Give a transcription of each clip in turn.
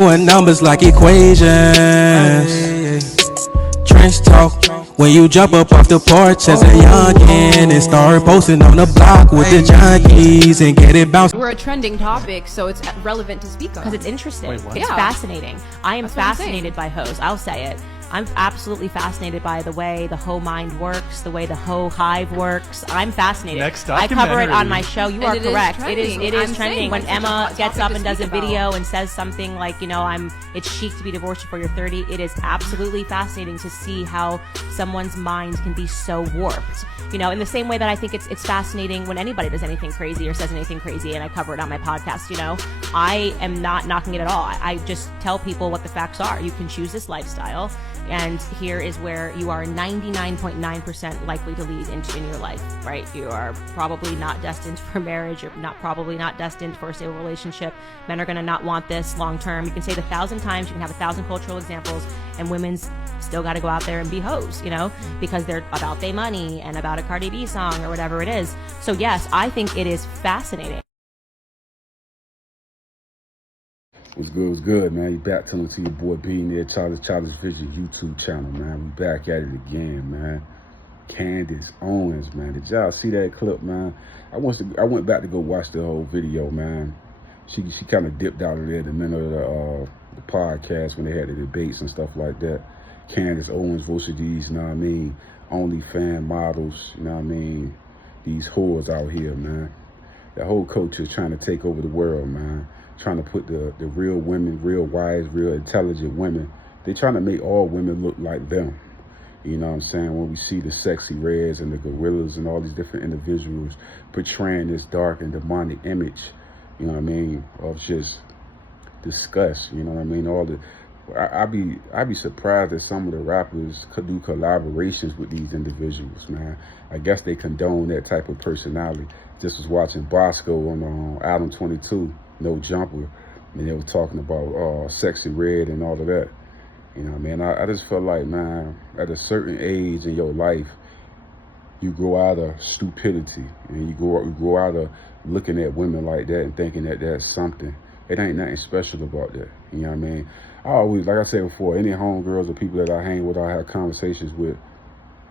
With numbers like equations. Trench talk. When you jump up off the porch as a youngin' and start posting on the block with the junkies and get it bounced. We're a trending topic, so it's relevant to speak on. Because it's interesting. Wait, it's fascinating. I am fascinated by Heaux. I'll say it. I'm absolutely fascinated by the way the Heaux mind works, the way the Heaux hive works. I'm fascinated. Next I cover it on my show. You are it correct. Is It is trending. When Emma gets up and does a video about. and says something like, you know, it's chic to be divorced before you're 30. It is absolutely fascinating to see how someone's mind can be so warped. You know, in the same way that I think it's fascinating when anybody does anything crazy or says anything crazy, and I cover it on my podcast. You know, I am not knocking it at all. I just tell people what the facts are. You can choose this lifestyle. And here is where you are 99.9% likely to lead in your life, right? You are probably not destined for marriage. You're probably not destined for a stable relationship. Men are going to not want this long term. You can say it 1,000 times. You can have 1,000 cultural examples, and women's still got to go out there and be hoes, you know, because they're about their money and about a Cardi B song or whatever it is. So yes, I think it is fascinating. What's good, man? You back telling to your boy being there, Childish Vision YouTube channel, man. We back at it again, man. Candace Owens, man. Did y'all see that clip, man? I went back to go watch the whole video, man. She kind of dipped out of there in the middle of the podcast when they had the debates and stuff like that. Candace Owens versus these, you know what I mean, OnlyFans models, you know what I mean, these whores out here, man. The whole culture is trying to take over the world, man. Trying to put the real women, real wise, real intelligent women, they're trying to make all women look like them. You know what I'm saying? When we see the sexy reds and the gorillas and all these different individuals portraying this dark and demonic image, you know what I mean, of just disgust, you know what I mean? I'd be surprised that some of the rappers could do collaborations with these individuals, man. I guess they condone that type of personality. Just was watching Bosco on Album 22, No Jumper, and they were talking about Sexy Red and all of that. You know what I mean? I just feel like, man, at a certain age in your life, you grow out of stupidity, and you grow out of looking at women like that and thinking that that's something. It ain't nothing special about that. You know what I mean? I always, like I said before, any homegirls or people that I hang with, I have conversations with,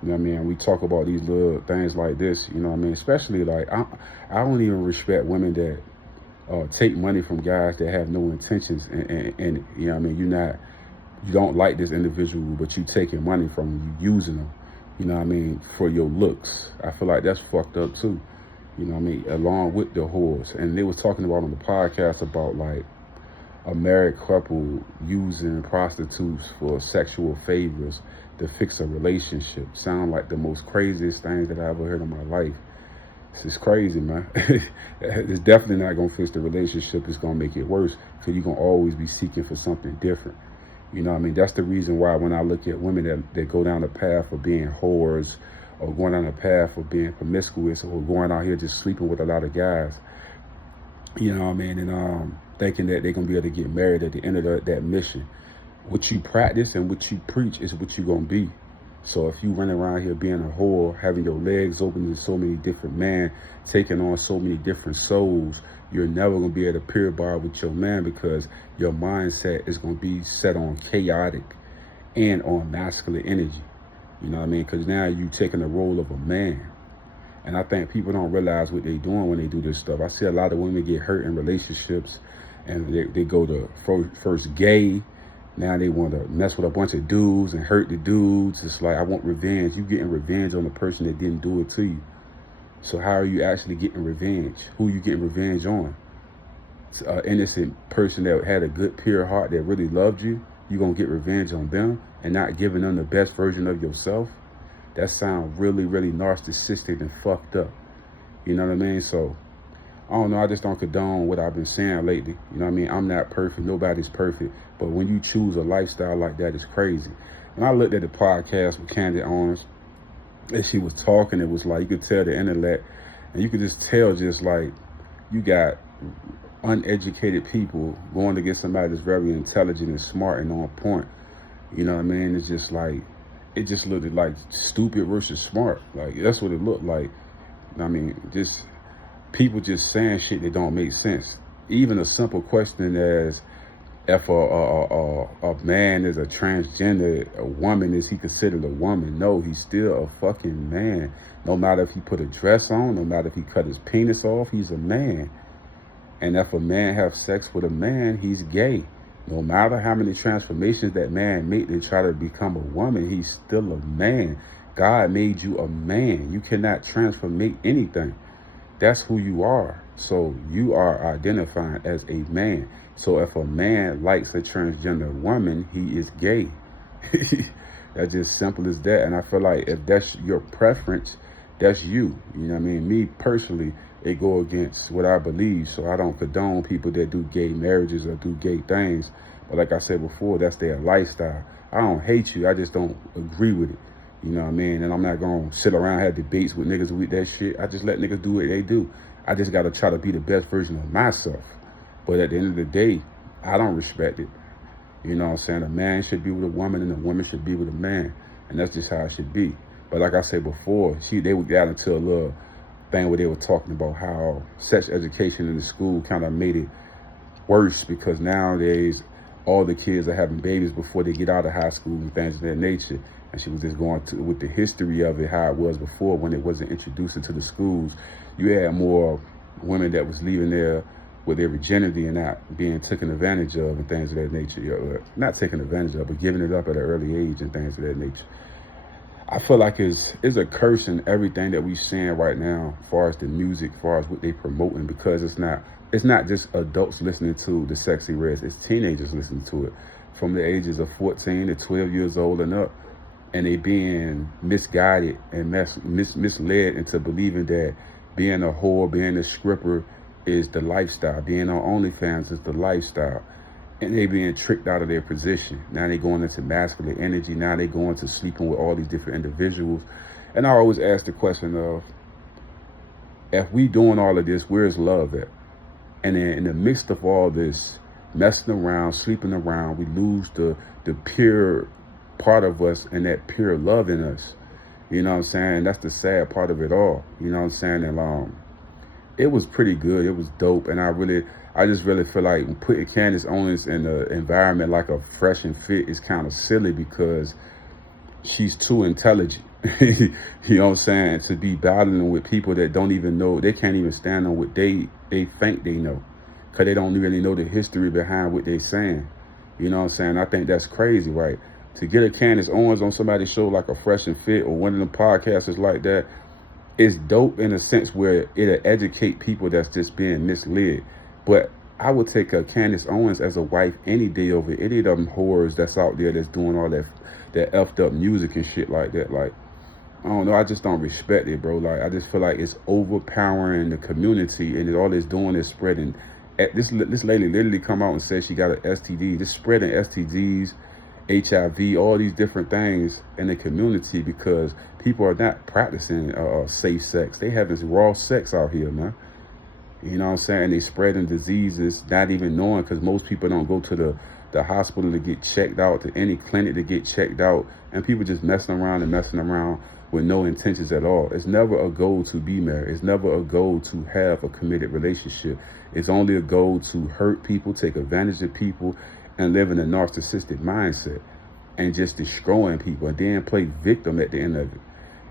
you know what I mean? We talk about these little things like this, you know what I mean? Especially, like, I don't even respect women that take money from guys that have no intentions, and you know what I mean? You don't like this individual, but you taking money from them, you using them, you know what I mean, for your looks. I feel like that's fucked up too, you know what I mean, along with the whores. And they was talking about on the podcast about, like, a married couple using prostitutes for sexual favors to fix a relationship. Sound like the most craziest things that I ever heard in my life. This is crazy, man. It's definitely not gonna fix the relationship. It's gonna make it worse, because you're gonna always be seeking for something different. You know what I mean? That's the reason why when I look at women that go down the path of being whores, or going down the path of being promiscuous, or going out here just sleeping with a lot of guys, you know what I mean, and thinking that they're gonna be able to get married at the end of that mission. What you practice and what you preach is what you're gonna be. So if you run around here being a whore, having your legs open to so many different men, taking on so many different souls, you're never gonna be able to pure bar with your man, because your mindset is gonna be set on chaotic and on masculine energy. You know what I mean? Because now you're taking the role of a man. And I think people don't realize what they're doing when they do this stuff. I see a lot of women get hurt in relationships, and they go to first gay. Now they want to mess with a bunch of dudes and hurt the dudes. It's like, I want revenge. You getting revenge on the person that didn't do it to you. So how are you actually getting revenge? Who are you getting revenge on? It's an innocent person that had a good, pure heart that really loved you. You going to get revenge on them and not giving them the best version of yourself? That sounds really, really narcissistic and fucked up. You know what I mean? So, I don't know, I just don't condone what I've been saying lately. You know what I mean? I'm not perfect, nobody's perfect. But when you choose a lifestyle like that, it's crazy. And I looked at the podcast with Candace Owens, and she was talking, it was like, you could tell the intellect, and you could just tell, just like, you got uneducated people going to get somebody that's very intelligent and smart and on point. You know what I mean? It's just like, it just looked like stupid versus smart. Like, that's what it looked like. I mean, just people just saying shit that don't make sense. Even a simple question as, if a man is a transgender, a woman is he considered a woman? No, he's still a fucking man. No matter if he put a dress on, no matter if he cut his penis off, he's a man. And if a man have sex with a man, he's gay. No matter how many transformations that man made to try to become a woman, he's still a man. God made you a man. You cannot transformate anything. That's who you are. So you are identifying as a man. So if a man likes a transgender woman, he is gay. That's just simple as that. And I feel like if that's your preference, that's you. You know what I mean? Me personally, it go against what I believe. So I don't condone people that do gay marriages or do gay things. But like I said before, that's their lifestyle. I don't hate you. I just don't agree with it. You know what I mean? And I'm not going to sit around and have debates with niggas with that shit. I just let niggas do what they do. I just got to try to be the best version of myself. But at the end of the day, I don't respect it. You know what I'm saying? A man should be with a woman and a woman should be with a man. And that's just how it should be. But like I said before, they got into a little thing where they were talking about how sex education in the school kind of made it worse because nowadays all the kids are having babies before they get out of high school and things of that nature. And she was just going to with the history of it, how it was before when it wasn't introduced into the schools. You had more women that was leaving there with their virginity and not being taken advantage of and things of that nature. Not taken advantage of, but giving it up at an early age and things of that nature. I feel like it's a curse in everything that we're seeing right now, as far as the music, as far as what they promoting, because it's not just adults listening to the Sexy Reds, it's teenagers listening to it from the ages of 14 to 12 years old and up. And they being misguided and misled into believing that being a whore, being a stripper is the lifestyle. Being on OnlyFans is the lifestyle. And they being tricked out of their position. Now they going into masculine energy. Now they going to sleeping with all these different individuals. And I always ask the question of, if we doing all of this, where's love at? And then in the midst of all this messing around, sleeping around, we lose the pure part of us and that pure love in us. You know what I'm saying? That's the sad part of it all. You know what I'm saying? And it was pretty good. It was dope. And I just really feel like putting Candace Owens in the environment like a Fresh and Fit is kind of silly because she's too intelligent. You know what I'm saying? To be battling with people that don't even know, they can't even stand on what they think they know, because they don't really know the history behind what they're saying. You know what I'm saying? I think that's crazy, right? To get a Candace Owens on somebody's show like a Fresh and Fit or one of them podcasts like that, it's dope in a sense where it'll educate people that's just being misled. But I would take a Candace Owens as a wife any day over any of them whores that's out there that's doing all that effed up music and shit like that. Like, I don't know, I just don't respect it, bro. Like, I just feel like it's overpowering the community, and all it's doing is spreading. This lady literally come out and said she got an STD. Just spreading STDs, HIV, all these different things in the community because people are not practicing safe sex. They having raw sex out here, man. You know what I'm saying? They spreading diseases, not even knowing, because most people don't go to the hospital to get checked out, to any clinic to get checked out, and people just messing around with no intentions at all. It's never a goal to be married. It's never a goal to have a committed relationship. It's only a goal to hurt people, take advantage of people, and live in a narcissistic mindset and just destroying people and then play victim at the end of it.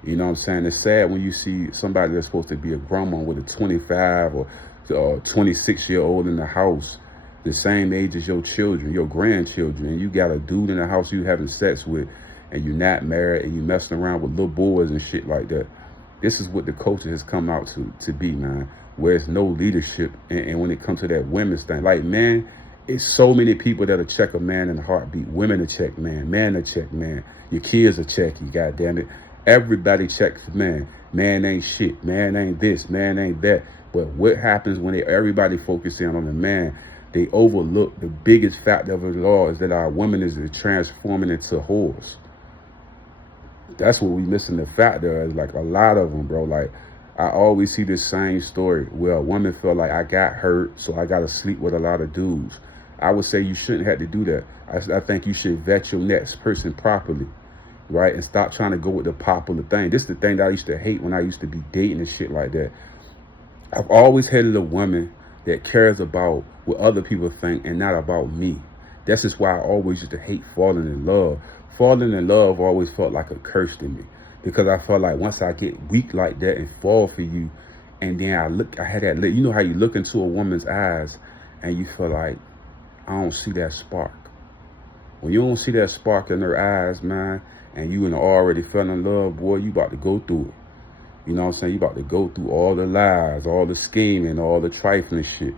You know what I'm saying? It's sad when you see somebody that's supposed to be a grandma with a 25 or 26-year-old in the house, the same age as your children, your grandchildren, and you got a dude in the house you having sex with, and you're not married, and you messing around with little boys and shit like that. This is what the culture has come out to be, man, where it's no leadership. And when it comes to that women's thing, like, man, it's so many people that'll check a man in a heartbeat. Women will check man will check man. Your kids will check you, goddammit. Everybody checks man. Man ain't shit. Man ain't this. Man ain't that. But what happens when everybody focusing on the man? They overlook the biggest factor of it all is that our women is transforming into whores. That's what we missing the factor is, like, a lot of them, bro. Like, I always see this same story where a woman felt like I got hurt, so I got to sleep with a lot of dudes. I would say you shouldn't have to do that. I think you should vet your next person properly, right? And stop trying to go with the popular thing. This is the thing that I used to hate when I used to be dating and shit like that. I've always hated a woman that cares about what other people think and not about me. That's just why I always used to hate falling in love. Falling in love always felt like a curse to me, because I felt like once I get weak like that and fall for you, and then I had that, you know how you look into a woman's eyes and you feel like, I don't see that spark. When you don't see that spark in her eyes, man, and you already fell in love, boy, you about to go through it. You know what I'm saying? You about to go through all the lies, all the scheming, all the trifling shit.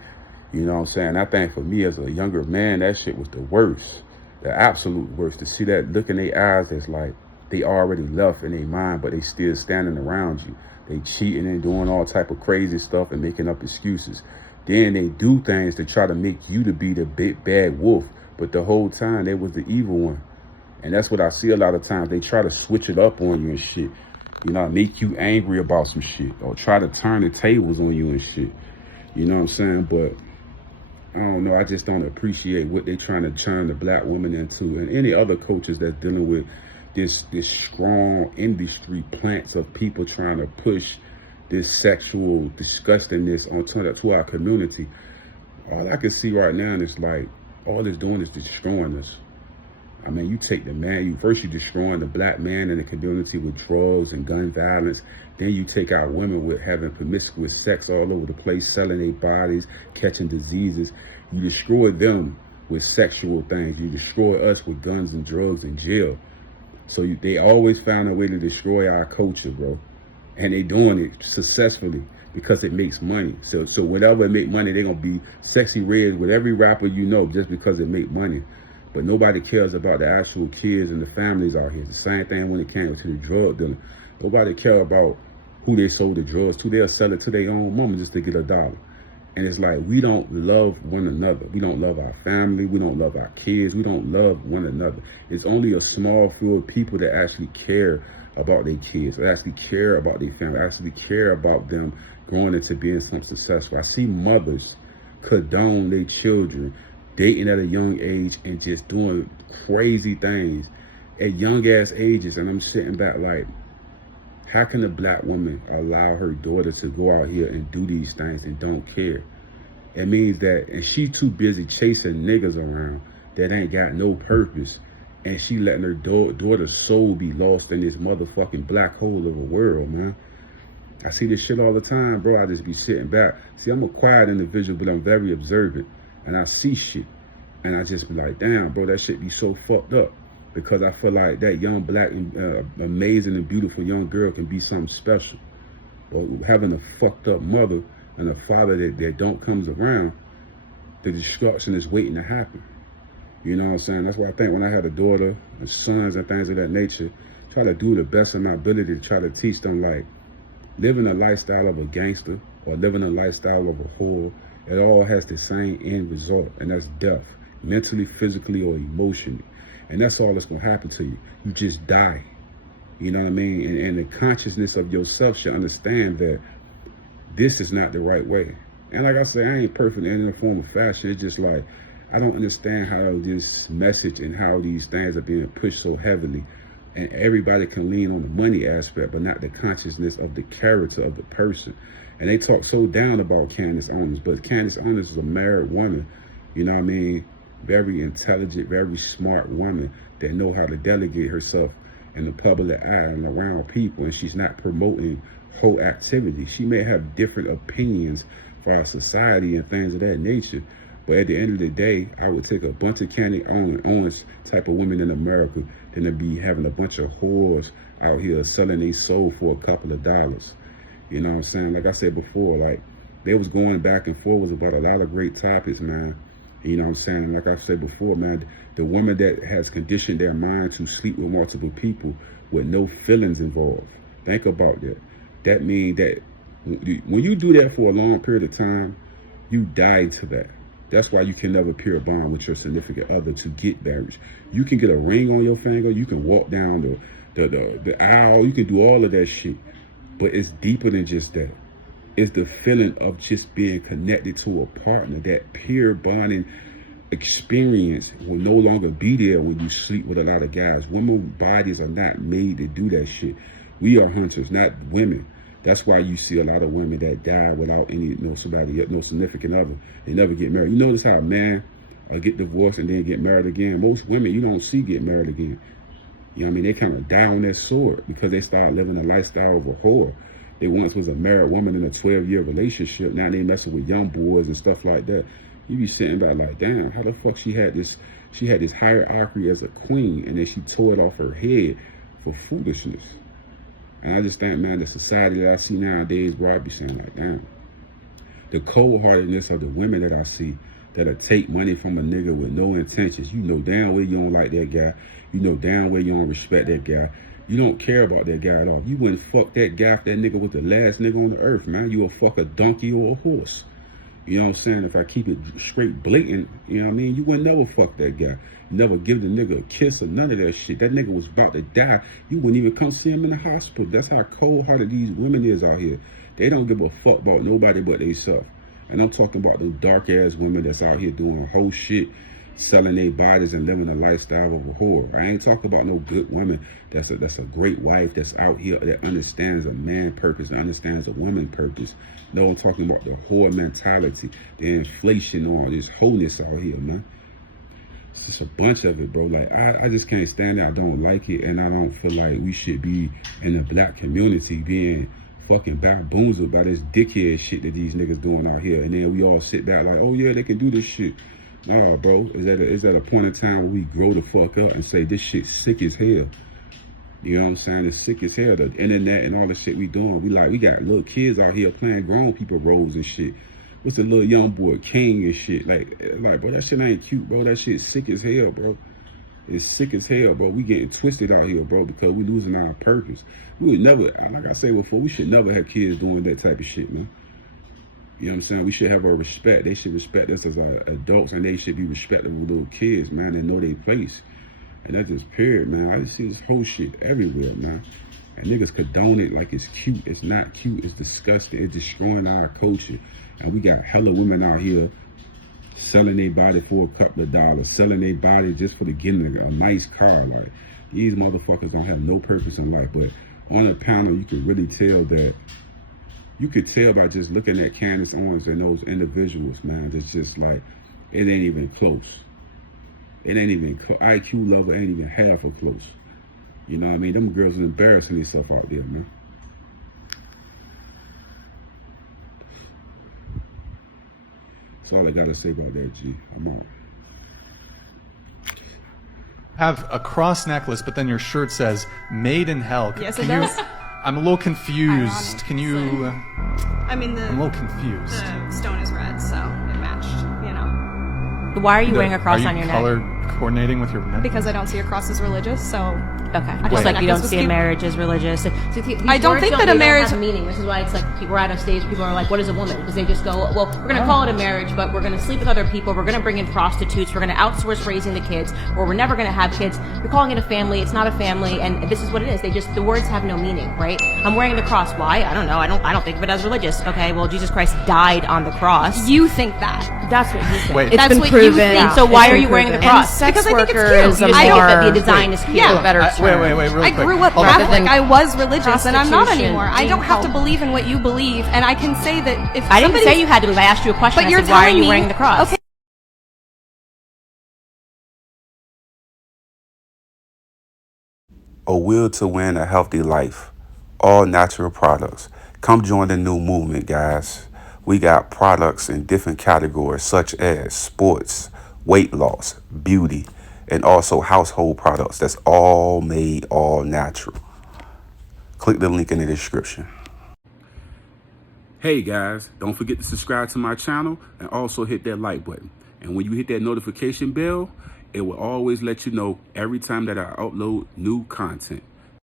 You know what I'm saying? I think for me as a younger man, that shit was the worst. The absolute worst. To see that look in their eyes, that's like they already left in their mind, but they still standing around you. They cheating and doing all type of crazy stuff and making up excuses. Then they do things to try to make you to be the big bad wolf, but the whole time they was the evil one. And that's what I see a lot of times. They try to switch it up on you and shit. You know, make you angry about some shit, or try to turn the tables on you and shit. You know what I'm saying? But I don't know, I just don't appreciate what they trying to turn the black woman into, and any other coaches that's dealing with this strong industry plants of people trying to push this sexual disgustingness onto our community. All I can see right now is like, all it's doing is destroying us. I mean, you take the man, you're destroying the black man in the community with drugs and gun violence. Then you take our women with having promiscuous sex all over the place, selling their bodies, catching diseases. You destroy them with sexual things. You destroy us with guns and drugs and jail. So they always found a way to destroy our culture, bro. And they doing it successfully because it makes money. So whatever it make money, they're going to be sexy red with every rapper you know just because it make money. But nobody cares about the actual kids and the families out here. The same thing when it came to the drug dealer. Nobody care about who they sold the drugs to. They'll sell it to their own mama just to get $1. And it's like, we don't love one another. We don't love our family. We don't love our kids. We don't love one another. It's only a small few of people that actually care about their kids, that actually care about their family, actually care about them growing into being something successful. I see mothers condone their children dating at a young age and just doing crazy things at young ass ages. And I'm sitting back like, how can a black woman allow her daughter to go out here and do these things and don't care? It means that, and she too busy chasing niggas around that ain't got no purpose, and she letting her daughter's soul be lost in this motherfucking black hole of a world, man. I see this shit all the time, bro. I just be sitting back. See, I'm a quiet individual, but I'm very observant, and I see shit, and I just be like, damn, bro, that shit be so fucked up. Because I feel like that young black, amazing and beautiful young girl can be something special. But having a fucked up mother and a father that don't comes around, the destruction is waiting to happen. You know what I'm saying? That's why I think when I had a daughter and sons and things of that nature, try to do the best of my ability to try to teach them, like, living a lifestyle of a gangster or living a lifestyle of a whore, it all has the same end result, and that's death, mentally, physically, or emotionally. And that's all that's going to happen to you. You just die. You know what I mean? And the consciousness of yourself should understand that this is not the right way. And like I say, I ain't perfect in any form of fashion. It's just like, I don't understand how this message and how these things are being pushed so heavily. And everybody can lean on the money aspect, but not the consciousness of the character of the person. And they talk so down about Candace Owens, but Candace Owens is a married woman, you know what I mean? Very intelligent, very smart woman that know how to delegate herself in the public eye and around people, and she's not promoting whole activity. She may have different opinions for our society and things of that nature, but at the end of the day, I would take a bunch of Candace Owens type of women in America than to be having a bunch of whores out here selling their soul for a couple of dollars. You know what I'm saying? Like I said before, like, they was going back and forth about a lot of great topics, man. You know what I'm saying? Like I said before, man, the woman that has conditioned their mind to sleep with multiple people with no feelings involved. Think about that. That means that when you do that for a long period of time, you die to that. That's why you can never pure bond with your significant other to get marriage. You can get a ring on your finger. You can walk down the aisle. You can do all of that shit. But it's deeper than just that. It's the feeling of just being connected to a partner. That pure bonding experience will no longer be there when you sleep with a lot of guys. Women's bodies are not made to do that shit. We are hunters, not women. That's why you see a lot of women that die without any, no significant other. They never get married. You notice how a man or get divorced and then get married again. Most women you don't see get married again. You know what I mean? They kind of die on that sword because they start living a lifestyle of a whore. They once was a married woman in a 12-year relationship. Now they messing with young boys and stuff like that. You be sitting back like, damn, how the fuck she had this hierarchy as a queen, and then she tore it off her head for foolishness. And I just think, man, the society that I see nowadays, where I be saying like, damn, the cold-heartedness of the women that I see that'll take money from a nigga with no intentions. You know damn well you don't like that guy. You know damn well you don't respect that guy. You don't care about that guy at all. You wouldn't fuck that guy if that nigga was the last nigga on the earth, man. You would fuck a donkey or a horse. You know what I'm saying? If I keep it straight blatant, you know what I mean? You would never fuck that guy. Never give the nigga a kiss or none of that shit. That nigga was about to die. You wouldn't even come see him in the hospital. That's how cold-hearted these women is out here. They don't give a fuck about nobody but theyself. And I'm talking about those dark-ass women that's out here doing whole shit, selling their bodies and living a lifestyle of a whore. I ain't talking about no good woman that's a great wife that's out here that understands a man purpose and understands a woman purpose. No, I'm talking about the whore mentality, the inflation and all this wholeness out here, man. It's just a bunch of it, bro. Like, I just can't stand it. I don't like it, and I don't feel like we should be in the black community being fucking baboons about this dickhead shit that these niggas doing out here. And then we all sit back like, oh yeah, they can do this shit. Nah, bro, is at a point in time where we grow the fuck up and say this shit's sick as hell. You know what I'm saying? It's sick as hell. The internet and all the shit we doing. We got little kids out here playing grown people roles and shit. What's the little young boy king and shit? Like, bro, that shit ain't cute, bro. That shit's sick as hell, bro. It's sick as hell, bro. We getting twisted out here, bro, because we losing our purpose. We would never, like I said before, we should never have kids doing that type of shit, man. You know what I'm saying? We should have our respect. They should respect us as adults, and they should be respectful of little kids, man, and know their place. And that's just period, man. I just see this whole shit everywhere, man. And niggas condone it like it's cute. It's not cute. It's disgusting. It's destroying our culture. And we got hella women out here selling their body for a couple of dollars, selling their body just for the getting a nice car. Like, these motherfuckers don't have no purpose in life. But on the panel, you can really tell that. You could tell by just looking at Candace Owens and those individuals, man. It's just like, it ain't even close. It ain't even IQ level ain't even half of close. You know what I mean? Them girls are embarrassing themselves out there, man. That's all I gotta say about that, G. I'm out. Have a cross necklace, but then your shirt says "Made in Hell." Yes, it does. I'm a little confused. Ironic, Can you? I mean, I'm a little confused. the stone is red, so it matched, you know. Why are you wearing a cross on your neck? Are you color coordinating with your neck? Because I don't see a cross as religious, so. Okay. I Just thought like you don't necklace see was a cute. marriage as religious. So I don't think that a marriage have a meaning. This is why it's like we're out of stage. People are like, "What is a woman?" Because they just go, "Well, we're going to call it a marriage, but we're going to sleep with other people. We're going to bring in prostitutes. We're going to outsource raising the kids, or we're never going to have kids. We're calling it a family. It's not a family, and this is what it is. The words have no meaning, right? I'm wearing the cross. Why? I don't know. I don't think of it as religious. Okay, well, Jesus Christ died on the cross. you think that. That's what you think. Wait. That's been what proven. you think. Yeah. So why are you wearing the cross? Sex Because I think it's worker cute. is a You just think more that the design is cute. Yeah. better term. Wait, real I quick. grew up Hold on. Catholic. I was religious, and I'm not Prostitution anymore. I being don't have to called- believe in what you believe, and I can say that if I didn't somebody's- say you had to believe. I asked you a question. But I you're said, why are telling you me- wearing the cross? Okay. A will to win a healthy life. All natural products. Come join the new movement, guys. We got products in different categories such as sports, weight loss, beauty, and also household products that's all made all natural. Click the link in the description. Hey guys, don't forget to subscribe to my channel and also hit that like button. And when you hit that notification bell, it will always let you know every time that I upload new content.